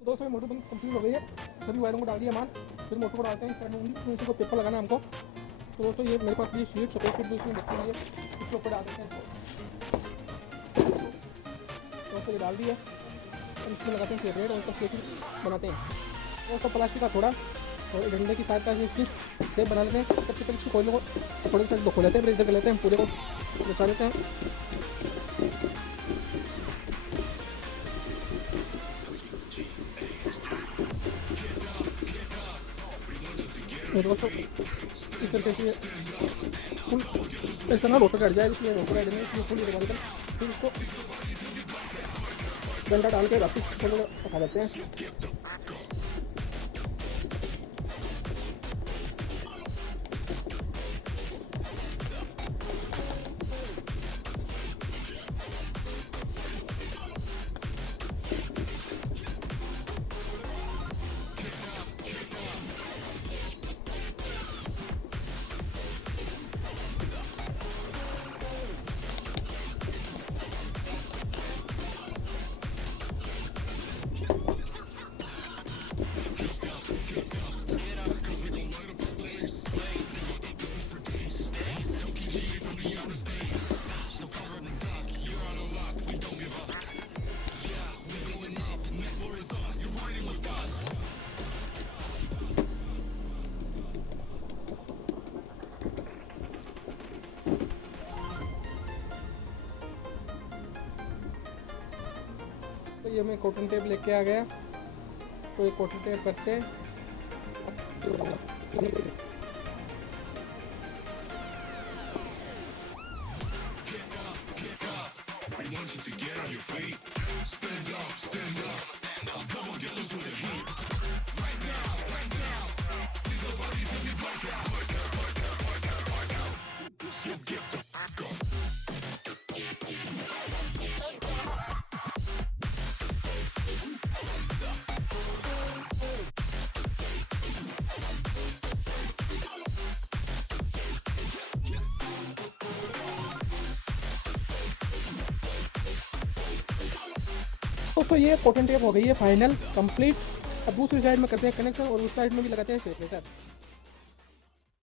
तो दोस्तों ये मोटर बंद कंप्लीट हो गई है, सभी वायरों को डाल दिया मान, फिर मोटर को डालते हैं इस को पेपर लगाना हमको। तो दोस्तों ये मेरे पास ये शीट सपोर्ट शीट दूसरी रखी हुई है, इसके ऊपर डाल देते हैं इसको। दोस्तों ये डाल दिया और इसको लगाते हैं सेपरेट और इसका शेप बनाते हैं। दोस्तों प्लास्टिक का थोड़ा और डंडे की सहायता से इसकी शेप बना लेते हैं। सबसे पहले इसको कोयले को थोड़े से खो लेते हैं, फिर इधर कर लेते हैं, पूरे को बचा लेते हैं। दोस्तों इस तरीके से फुल ऐसा ना रोटर कट जाए, इसलिए रोटर कट इसलिए फुल लगा देते हैं। फिर इसको डंडा डाल के वापस थोड़ा उठा देते हैं। तो ये मैं कॉटन टेप लेके आ गया, तो ये कॉटन टेप करते हैं। तो ये कॉटन टेप हो गई है फाइनल कंप्लीट। अब दूसरी साइड में करते हैं कनेक्शन और उस साइड में भी लगाते हैं सेपरेटर।